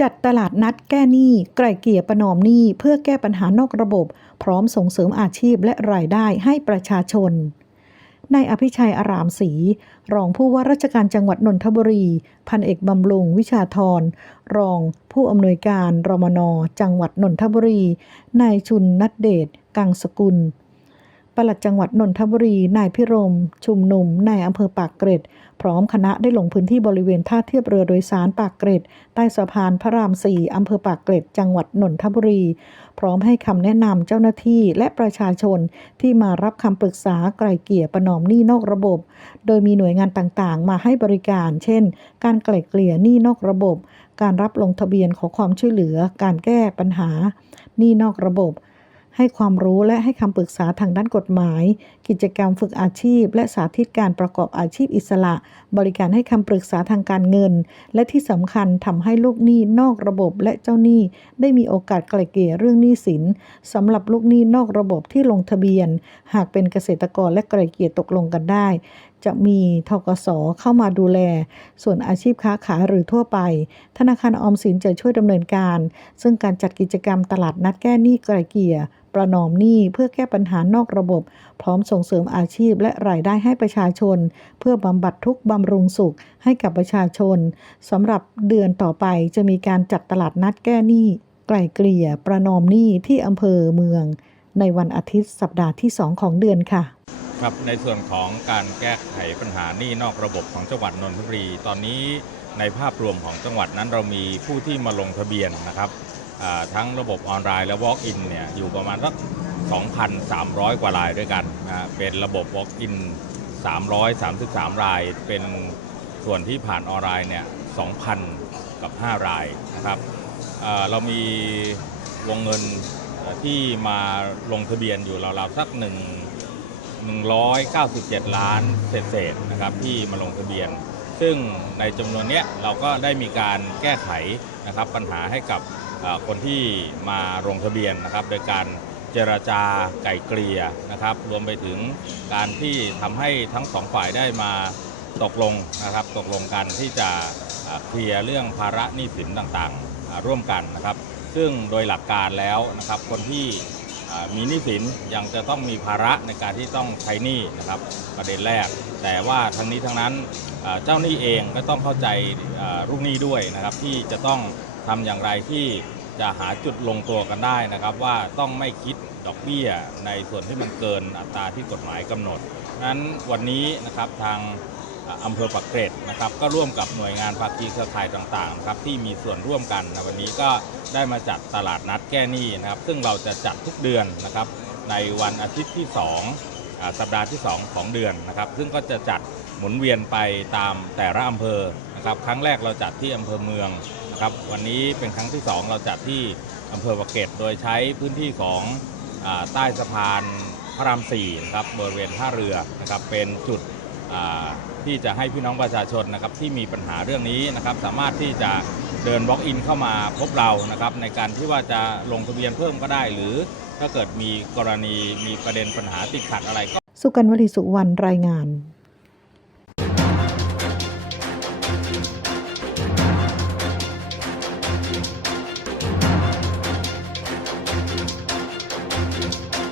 จัดตลาดนัดแก้หนี้ไกล่เกี่ยประนอมหนี้เพื่อแก้ปัญหานอกระบบ พร้อมส่งเสริมอาชีพและรายได้ให้ประชาชนนายอภิชัยอารามศรีรองผู้ว่าราชการจังหวัดนนทบุรี พันเอกบำรุงวิชาธร รองผู้อำนวยการรมนจังหวัดนนทบุรีนายชุนนัดเดชกังสกุล ปลัดจังหวัดนนทบุรี นายพิรม ชุมนุม นายอำเภอปากเกร็ด พร้อมคณะได้ลงพื้นที่บริเวณท่าเทียบเรือโดยสารปากเกร็ด ใต้สะพานพระรามสี่อำเภอปากเกร็ด จังหวัดนนทบุรี พร้อมให้คำแนะนำเจ้าหน้าที่และประชาชนที่มารับคำปรึกษาไกล่เกลี่ยประนอมหนี้นอกระบบ โดยมีหน่วยงานต่างๆ มาให้บริการ เช่น การไกล่เกลี่ยหนี้นอกระบบ การรับลงทะเบียนขอความช่วยเหลือ การแก้ปัญหาหนี้นอกระบบ ให้ความรู้และให้คำปรึกษาทางด้านกฎหมาย กิจกรรมฝึกอาชีพ และสาธิตการประกอบอาชีพอิสระ บริการให้คำปรึกษาทางการเงิน และที่สำคัญทำให้ลูกหนี้นอกระบบและเจ้าหนี้ ได้มีโอกาสไกล่เกลี่ยเรื่องหนี้สินสำหรับลูกหนี้นอกระบบที่ลงทะเบียน หากเป็นเกษตรกรและไกล่เกลี่ยตกลงกันได้ จะมีทกสเข้ามาดูแล ส่วนอาชีพค้าขายหรือทั่วไป ธนาคารออมสินจะช่วยดำเนินการ ซึ่งการจัดกิจกรรมตลาดนัดแก้หนี้ไกล่เกลี่ย ประนอมหนี้เพื่อแก้ปัญหานอกระบบ พร้อมส่งเสริมอาชีพและรายได้ให้ประชาชน เพื่อบำบัดทุกบำรุงสุขให้กับประชาชนสำหรับเดือนต่อไปจะมีการจัดตลาดนัดแก้หนี้ไกล่เกลี่ย ประนอมหนี้ที่อำเภอเมือง ในวันอาทิตย์สัปดาห์ที่ 2 ของเดือนค่ะครับในส่วนของการแก้ไขปัญหาหนี้นอกระบบของจังหวัดนนทบุรี ตอนนี้ในภาพรวมของจังหวัดนั้นเรามีผู้ที่มาลงทะเบียนนะครับ ทั้งระบบออนไลน์และ Walk-in เนี่ยอยู่ประมาณสัก 2,300 กว่ารายด้วยกันนะเป็นระบบ Walk-in 333 ราย เป็นส่วนที่ผ่านออนไลน์เนี่ย2,000 กับ 5 รายนะครับเรามีวงเงินที่มาลงทะเบียนอยู่ราวๆสักหนึ่ง197 ล้านเศษๆนะครับที่มาลงทะเบียน ซึ่งในจำนวนเนี้ยเราก็ได้มีการแก้ไขนะครับปัญหาให้กับ คนที่มาลงทะเบียนนะครับ โดยการเจรจาไก่เกลี่ยนะครับ รวมไปถึงการที่ทำให้ทั้งสองฝ่ายได้มาตกลงนะครับ ตกลงกันที่จะเคลียร์เรื่องภาระหนี้สินต่างๆ ร่วมกันนะครับ ซึ่งโดยหลักการแล้วนะครับ คนที่มีหนี้สินยังจะต้องมีภาระในการที่ต้องใช้หนี้นะครับ ประเด็นแรก แต่ว่าทั้งนี้ทั้งนั้นเจ้าหนี้เองก็ต้องเข้าใจอ่าลูกหนี้ด้วยนะครับ ที่จะต้อง ทำอย่างไรที่จะหาจุดลงตัวกันได้นะครับ ว่าต้องไม่คิดดอกเบี้ยในส่วนที่มันเกินอัตราที่กฎหมายกำหนดนั้นวันนี้นะครับทางอ่าอำเภอปักเกร็ดนะครับ ก็ร่วมกับหน่วยงานภาคีเครือข่ายต่างๆครับที่มีส่วนร่วมกันนะวันนี้ก็ได้มาจัดตลาดนัดแก้หนี้นะครับ ซึ่งเราจะจัดทุกเดือนนะครับ ในวันอาทิตย์ที่2อ่าสัปดาห์ที่ 2 ของเดือนนะครับ ซึ่งก็จะจัดหมุนเวียนไปตามแต่ละอำเภอนะครับ ครั้งแรกเราจัดที่อำเภอเมือง นะครับวันนี้เป็นครั้งที่ 2 เราจัดที่อำเภอปักเกร็ดโดยใช้พื้นที่ของอใต้สะพานพระรามสี่นะครับบริเวณท่าเรือนะครับเป็นจุดที่จะให้พี่น้องประชาชนนะครับที่มีปัญหาเรื่องนี้นะครับสามารถที่จะเดินบล็อกอินเข้ามาพบเรานะครับในการที่ว่าจะลงทะเบียนเพิ่มก็ได้ หรือถ้าเกิดมีกรณีมีประเด็นปัญหาติดขัดอะไรก็ สุกันวลีสุวรรณรายงาน